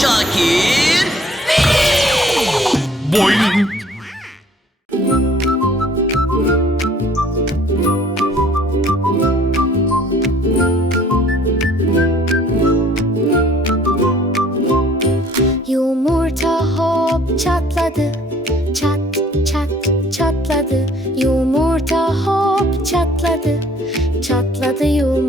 Şakir. Boing. Yumurta hop çatladı Çat çat çatladı Yumurta hop çatladı Çatladı yumurta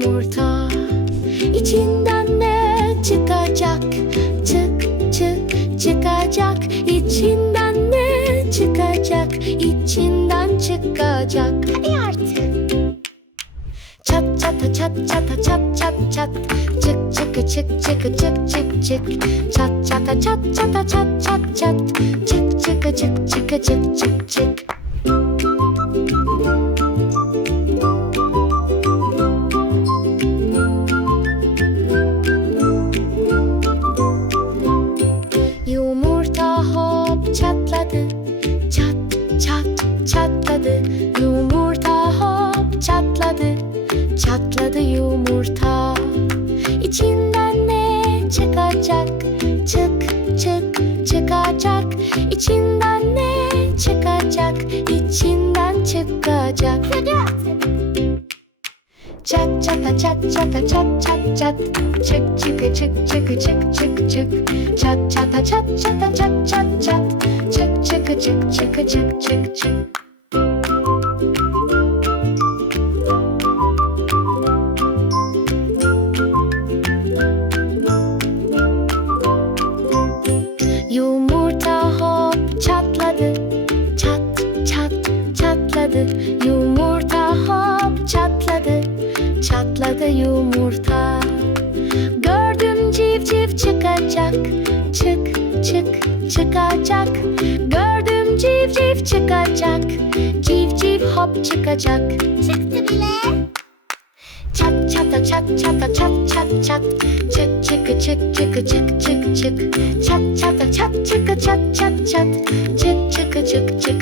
İçinden ne çıkacak? İçinden çıkacak. Hadi artık. Çat çata çat çata çat çat çat. Çık çıkı çık çıkı çık çık çık. Çat çata çat çata çat çat çat. Çık çıkı çık çıkı çık çık çık çıkacak. Çat çata çat çata çat çat çat. Çık çıkı çık çıkı çık çık çık. Çat çata çat çata çat çat çat. Çık çıkı çık çıkı çık çık çık yumurta. Gördüm civciv çıkacak Çık çık çıkacak. Gördüm civciv çıkacak Civciv hop çıkacak. Çıktı bile. Çat çata çat çata çat çat çat. Çık çıkı çık çıkı çık çık çık. Çat çata çat çıkı çat çat çat. Çık çık çık çık çık